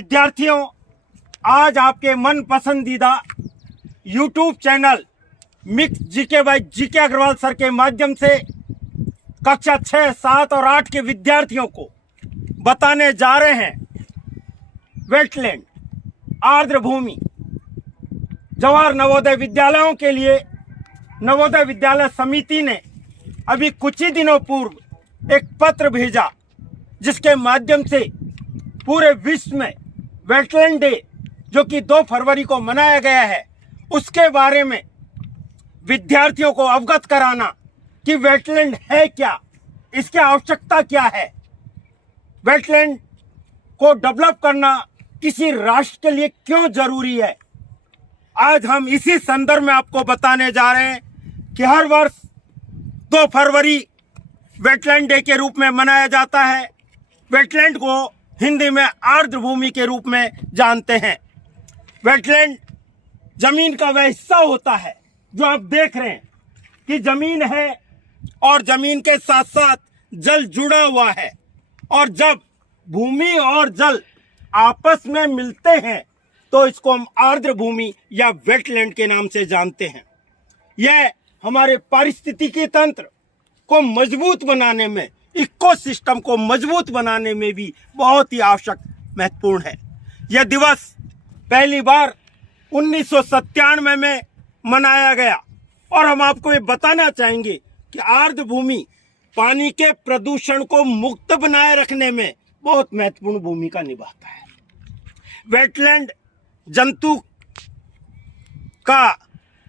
विद्यार्थियों, आज आपके मन पसंदीदा YouTube channel mix GK by GK Agarwal sir के माध्यम से कक्षा 6, 7 और 8 के विद्यार्थियों को बताने जा रहे हैं वेटलैंड, आर्द्र भूमि। जवाहर नवोदय विद्यालयों के लिए नवोदय विद्यालय समिति ने अभी कुछ ही दिनों पूर्व एक पत्र भेजा, जिसके माध्यम से पूरे विश्व में वेटलैंड डे, जो कि 2 फरवरी को मनाया गया है, उसके बारे में विद्यार्थियों को अवगत कराना कि वेटलैंड है क्या, इसकी आवश्यकता क्या है, वेटलैंड को डेवलप करना किसी राष्ट्र के लिए क्यों जरूरी है। आज हम इसी संदर्भ में आपको बताने जा रहे हैं कि हर वर्ष 2 फरवरी वेटलैंड डे के रूप में मनाया जाता है। वेटलैंड को हिंदी में आर्द्र भूमि के रूप में जानते हैं। वेटलैंड जमीन का वह हिस्सा होता है जो आप देख रहे हैं कि जमीन है और जमीन के साथ साथ जल जुड़ा हुआ है, और जब भूमि और जल आपस में मिलते हैं तो इसको हम आर्द्र भूमि या वेटलैंड के नाम से जानते हैं। यह हमारे पारिस्थितिकी तंत्र को मजबूत बनाने में, इकोसिस्टम को मजबूत बनाने में भी बहुत ही आवश्यक, महत्वपूर्ण है। यह दिवस पहली बार 1997 में मनाया गया, और हम आपको ये बताना चाहेंगे कि आर्द्र भूमि पानी के प्रदूषण को मुक्त बनाए रखने में बहुत महत्वपूर्ण भूमिका निभाता है। वेटलैंड जंतु का,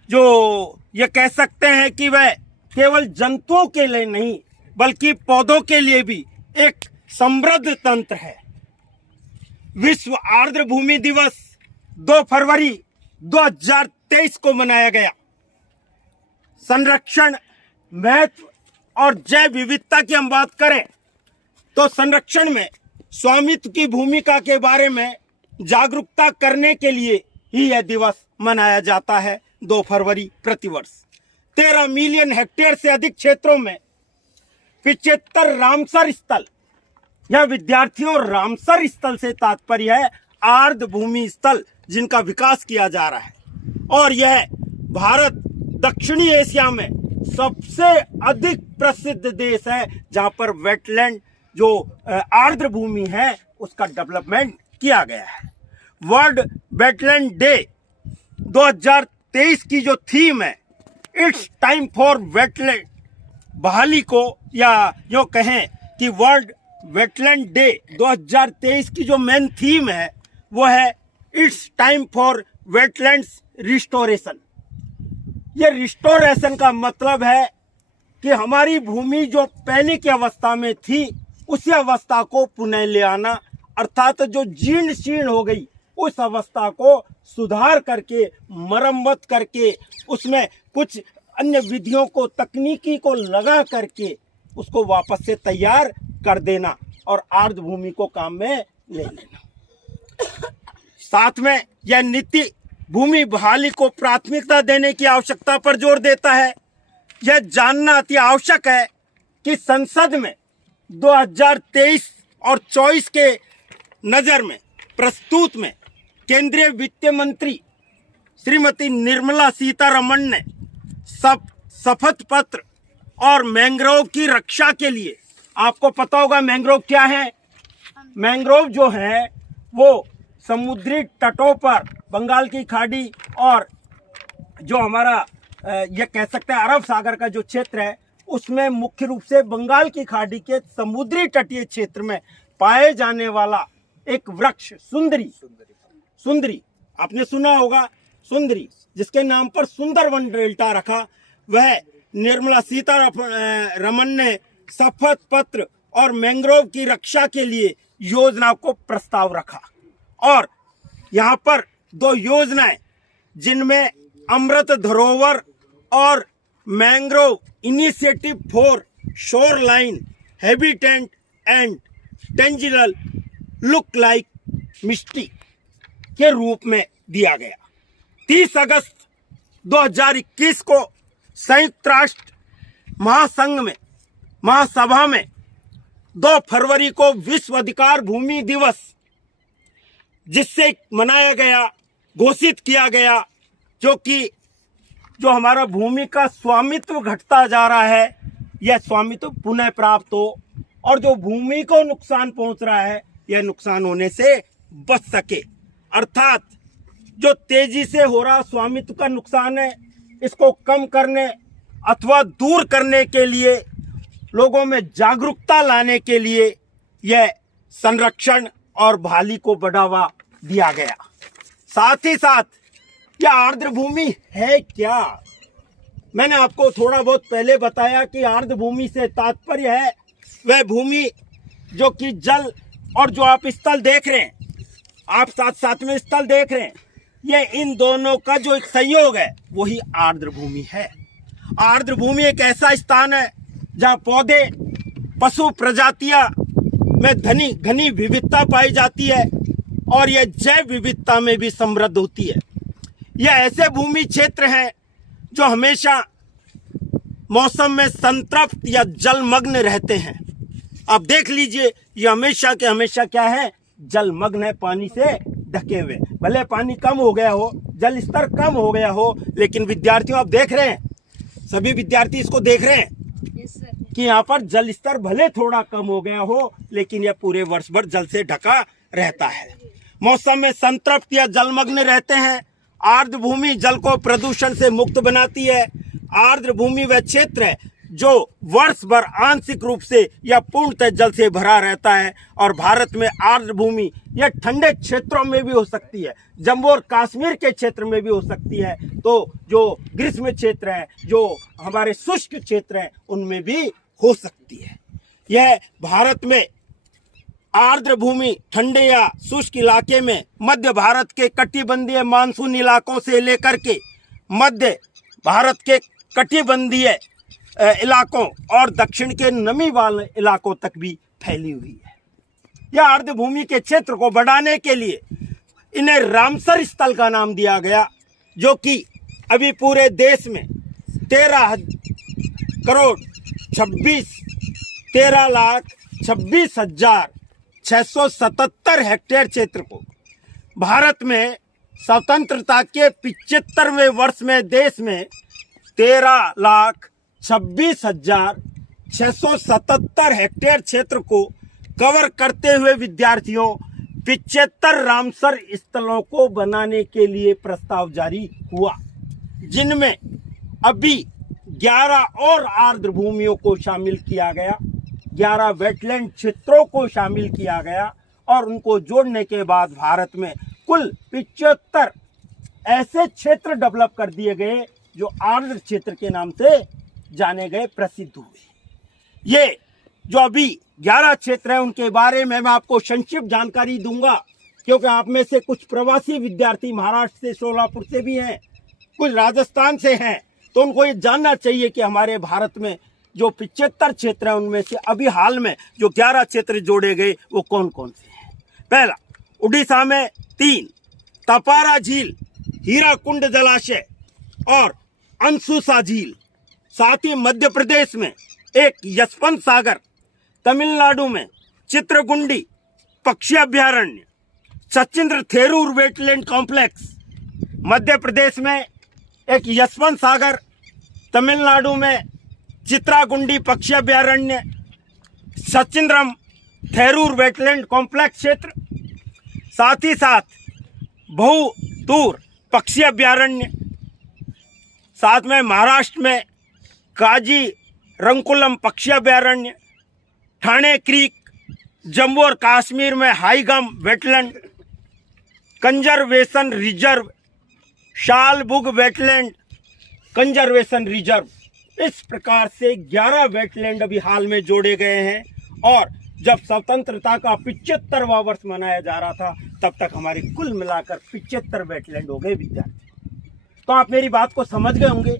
जो ये कह सकते हैं कि वह केवल जंतुओं के लिए नहीं बल्कि पौधों के लिए भी एक समृद्ध तंत्र है। विश्व आर्द्र भूमि दिवस 2 फरवरी 2023 को मनाया गया। संरक्षण, महत्व और जैव विविधता की हम बात करें तो संरक्षण में स्वामित्व की भूमिका के बारे में जागरूकता करने के लिए ही यह दिवस मनाया जाता है 2 फरवरी प्रतिवर्ष। 13 मिलियन हेक्टेयर से अधिक क्षेत्रों में 75 रामसर स्थल, यह विद्यार्थियों रामसर स्थल से तात्पर्य है आर्द्र भूमि स्थल जिनका विकास किया जा रहा है, और यह भारत दक्षिणी एशिया में सबसे अधिक प्रसिद्ध देश है जहां पर वेटलैंड, जो आर्द्र भूमि है, उसका डेवलपमेंट किया गया है। वर्ल्ड वेटलैंड डे 2023 की जो थीम है, इट्स टाइम फॉर वेटलैंड बहाली को, या यो कहें कि वर्ल्ड वेटलैंड डे 2023 की जो मेन थीम है वो है it's time for wetlands restoration. ये रिस्टोरेशन का मतलब है कि हमारी भूमि जो पहले की अवस्था में थी उसी अवस्था को पुनः ले आना, अर्थात जो जीर्ण शीर्ण हो गई उस अवस्था को सुधार करके, मरम्मत करके, उसमें कुछ अन्य विधियों को, तकनीकी को लगा करके उसको वापस से तैयार कर देना और आर्द्र भूमि को काम में ले लेना। साथ में यह नीति भूमि बहाली को प्राथमिकता देने की आवश्यकता पर जोर देता है। यह जानना अति आवश्यक है कि संसद में 2023 और 24 के नज़र में प्रस्तुत में केंद्रीय वित्त मंत्री श्रीमती निर्मला सीतारमण ने शपथ पत्र और मैंग्रोव की रक्षा के लिए, आपको पता होगा मैंग्रोव क्या है। मैंग्रोव जो है वो समुद्री तटों पर, बंगाल की खाड़ी और जो हमारा ये कह सकते हैं अरब सागर का जो क्षेत्र है, उसमें मुख्य रूप से बंगाल की खाड़ी के समुद्री तटीय क्षेत्र में पाए जाने वाला एक वृक्ष सुंदरी, आपने सुना होगा सुंदरी, जिसके नाम पर सुंदरवन डेल्टा रखा, वह निर्मला सीतारमण ने शपथ पत्र और मैंग्रोव की रक्षा के लिए योजना को प्रस्ताव रखा। और यहाँ पर 2 योजनाएं, जिनमें अमृत धरोहर और mangrove initiative for shoreline habitat and tangible look like Mishti के रूप में दिया गया। 30 अगस्त 2021 को संयुक्त राष्ट्र महासंघ में, महासभा में 2 फरवरी को विश्व अधिकार भूमि दिवस जिससे मनाया गया, घोषित किया गया, जो हमारा भूमि का स्वामित्व घटता जा रहा है, यह स्वामित्व पुनः प्राप्त हो और जो भूमि को नुकसान पहुंच रहा है यह नुकसान होने से बच सके। अर्थात जो तेजी से हो रहा स्वामित्व का नुकसान है, इसको कम करने अथवा दूर करने के लिए, लोगों में जागरूकता लाने के लिए यह संरक्षण और बहाली को बढ़ावा दिया गया। साथ ही साथ यह आर्द्र भूमि है क्या? मैंने आपको थोड़ा बहुत पहले बताया कि आर्द्र भूमि से तात्पर्य है वह भूमि जो कि जल और जो आप स्थल देख रहे हैं, आप साथ साथ में स्थल देख रहे हैं, ये इन दोनों का जो एक संयोग है वही आर्द्र भूमि है। आर्द्र भूमि एक ऐसा स्थान है जहाँ पौधे, पशु प्रजातियां में घनी विविधता पाई जाती है और यह जैव विविधता में भी समृद्ध होती है। यह ऐसे भूमि क्षेत्र हैं जो हमेशा मौसम में संतृप्त या जलमग्न रहते हैं। अब देख लीजिए, ये हमेशा के हमेशा क्या है? जलमग्न है, पानी से ढके हुए। भले पानी कम हो गया हो, जल स्तर कम हो गया हो, लेकिन विद्यार्थियों आप देख रहे हैं, सभी विद्यार्थी इसको देख रहे हैं कि यहाँ पर जल स्तर भले थोड़ा कम हो गया हो, लेकिन यह पूरे वर्ष भर जल से ढका रहता है। मौसम में संतृप्त या जलमग्न रहते हैं। आर्द्र भूमि जल को प्रदूषण से मुक्त बनाती है। आर्द्र भूमि वह क्षेत्र है जो वर्ष भर आंशिक रूप से या पूर्णतः जल से भरा रहता है। और भारत में आर्द्र भूमि यह ठंडे क्षेत्रों में भी हो सकती है, जम्मू और कश्मीर के क्षेत्र में भी हो सकती है, तो जो ग्रीष्म क्षेत्र है, जो हमारे शुष्क क्षेत्र हैं, उनमें भी हो सकती है। यह भारत में आर्द्र भूमि ठंडे या शुष्क इलाके में मध्य भारत के कटिबंधीय मानसून इलाकों से लेकर के मध्य भारत के कटिबंधीय इलाकों और दक्षिण के नमी वाले इलाकों तक भी फैली हुई है। यह आर्द्र भूमि के क्षेत्र को बढ़ाने के लिए इन्हें रामसर स्थल का नाम दिया गया, जो कि अभी पूरे देश में 13,26,677 हेक्टेयर क्षेत्र को भारत में स्वतंत्रता के 75वें वर्ष में देश में 13,26,677 हेक्टेयर क्षेत्र को कवर करते हुए विद्यार्थियों 75 रामसर स्थलों को बनाने के लिए प्रस्ताव जारी हुआ, जिनमें अभी 11 और आर्द्र भूमियों को शामिल किया गया, 11 वेटलैंड क्षेत्रों को शामिल किया गया और उनको जोड़ने के बाद भारत में कुल 75 ऐसे क्षेत्र डेवलप कर दिए गए जो आर्द्र क्षेत्र के नाम से जाने गए, प्रसिद्ध हुए। ये जो अभी 11 क्षेत्र हैं उनके बारे में मैं आपको संक्षिप्त जानकारी दूंगा, क्योंकि आप में से कुछ प्रवासी विद्यार्थी महाराष्ट्र से, सोलापुर से भी हैं, कुछ राजस्थान से हैं, तो उनको ये जानना चाहिए कि हमारे भारत में जो 75 क्षेत्र हैं उनमें से अभी हाल में जो 11 क्षेत्र जोड़े गए वो कौन कौन से हैं। पहला, उड़ीसा में 3 तपारा झील, हीराकुंड जलाशय और अंसुसा झील। साथ ही मध्य प्रदेश में एक यशवंत सागर, तमिलनाडु में चित्रगुंडी पक्षी अभ्यारण्य, सचिंद्र थेरूर वेटलैंड कॉम्प्लेक्स। मध्य प्रदेश में एक यशवंत सागर, तमिलनाडु में चित्रागुंडी पक्षी अभ्यारण्य, सचिंद्रम थेरूर वेटलैंड कॉम्प्लेक्स क्षेत्र। साथ ही साथ बहुतूर पक्षी अभ्यारण्य। साथ में महाराष्ट्र में काजी रंकुलम पक्षी अभ्यारण्य, ठाणे क्रीक, जम्मू और कश्मीर में Haigam wetland conservation reserve, Shallabug wetland conservation reserve. इस प्रकार से 11 वेटलैंड अभी हाल में जोड़े गए हैं। और जब स्वतंत्रता का 75वां वर्ष मनाया जा रहा था तब तक हमारे कुल मिलाकर 75 वेटलैंड हो गए विद्यार्थी। तो आप मेरी बात को समझ गए होंगे।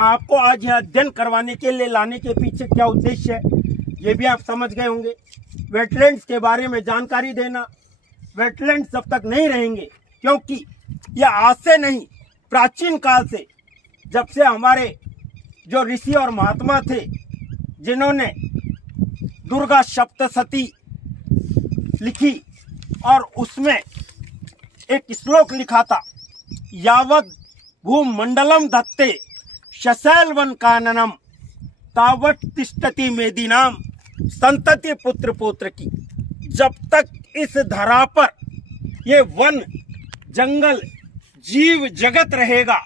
आपको आज यह अध्ययन करवाने के लिए लाने के पीछे क्या उद्देश्य है, ये भी आप समझ गए होंगे। वेटलैंड्स के बारे में जानकारी देना। वेटलैंड्स जब तक नहीं रहेंगे, क्योंकि यह आज से नहीं, प्राचीन काल से, जब से हमारे जो ऋषि और महात्मा थे जिन्होंने दुर्गा सप्तशती लिखी, और उसमें एक श्लोक लिखा था, यावत भूमंडलम धत्ते शशैलवन काननम तावत तिष्ठति मेदिनाम संतति पुत्र पौत्र की। जब तक इस धरा पर ये वन जंगल जीव जगत रहेगा,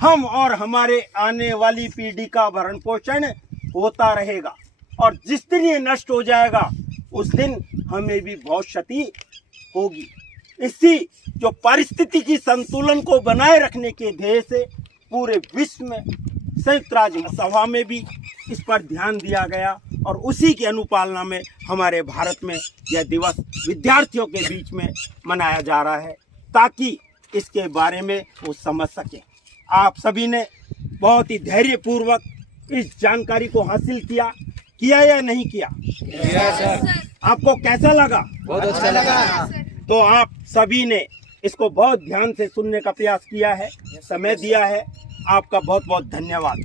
हम और हमारे आने वाली पीढ़ी का भरण पोषण होता रहेगा, और जिस दिन ये नष्ट हो जाएगा उस दिन हमें भी बहुत क्षति होगी। इसी जो पारिस्थितिकी संतुलन को बनाए रखने के ध्येय से पूरे विश्व में संयुक्त राष्ट्र महासभा में भी इस पर ध्यान दिया गया, और उसी की अनुपालना में हमारे भारत में यह दिवस विद्यार्थियों के बीच में मनाया जा रहा है, ताकि इसके बारे में वो समझ सकें। आप सभी ने बहुत ही धैर्यपूर्वक इस जानकारी को हासिल किया या नहीं किया? सर। आपको कैसा लगा? बहुत अच्छा लगा। तो आप सभी ने इसको बहुत ध्यान से सुनने का प्रयास किया है, समय दिया है। आपका बहुत बहुत धन्यवाद।